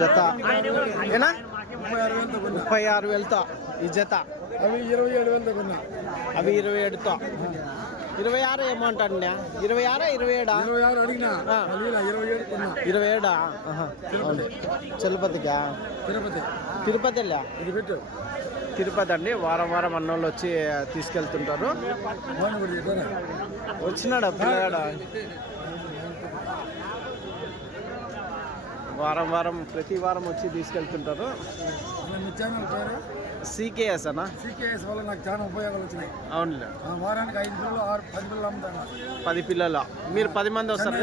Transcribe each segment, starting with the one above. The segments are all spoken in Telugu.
జత ఏనా 36,000తో ఈ జత. అవి 27,000 కొన్నా. అవి 27తో. 26 అమౌంట్ అండి. 26 27 26 అడిగినా 27 కొన్నా. 27 తిరుపతికా? తిరుపతి ఇది పెట్టు. తిరుపతి అండి. వారం వారం అన్నోళ్ళు వచ్చి తీసుకెళ్తుంటారు. వచ్చినాడు పిల్లగాడు. వారం వారం ప్రతి వారం వచ్చి తీసుకెళ్తుంటారు. సీకేఎస్ అన్న. సీకేఎస్ వల్ల నాకు చాలా ఉపయోగాలు వచ్చినాయి. అవునులే. వారానికి 5 పిల్లలు 10 పిల్లలు అమ్ముతాను. 10 పిల్లలు. మీరు 10 మంది వస్తారు.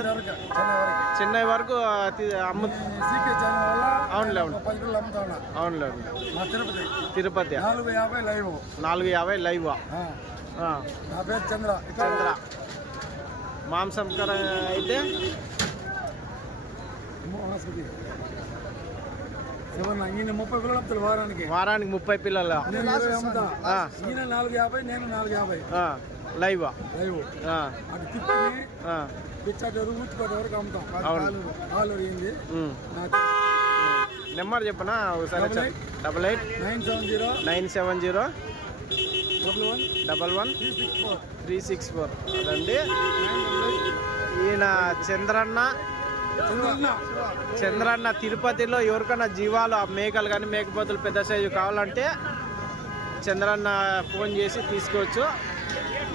చెన్నై వరకు సీకే ఛానల్ వల్ల అవునులే. 10 పిల్లలు అమ్ముతా ఉన్నా. అవునులే. మా తిరుపతి 450 లైవ్. 450 లైవ్. నా పేరు చంద్ర. మాంసంకర అయితే 30 పిల్లలు అమ్ముతాడు వారానికి. 30 పిల్లలు. 450 నేను 450 లైవ్. అటు తిప్పని పిచ్చాటూరు ఊచుకోట వరకు అమ్ముతాం. నెంబర్ చెప్పనా ఒకసారి? 88 970 11 364. అదండి. ఈయన చంద్రన్న తిరుపతిలో ఎవరికైనా జీవాలు మేకలు కానీ మేకపోతులు పెద్ద సైజు కావాలంటే చంద్రన్న ఫోన్ చేసి తీసుకోవచ్చు.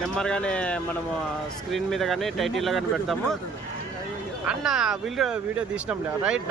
నెంబర్ కానీ మనము స్క్రీన్ మీద కానీ టైటిల్లో కానీ పెడతాము. అన్న వీడియో తీసినాం రైట్.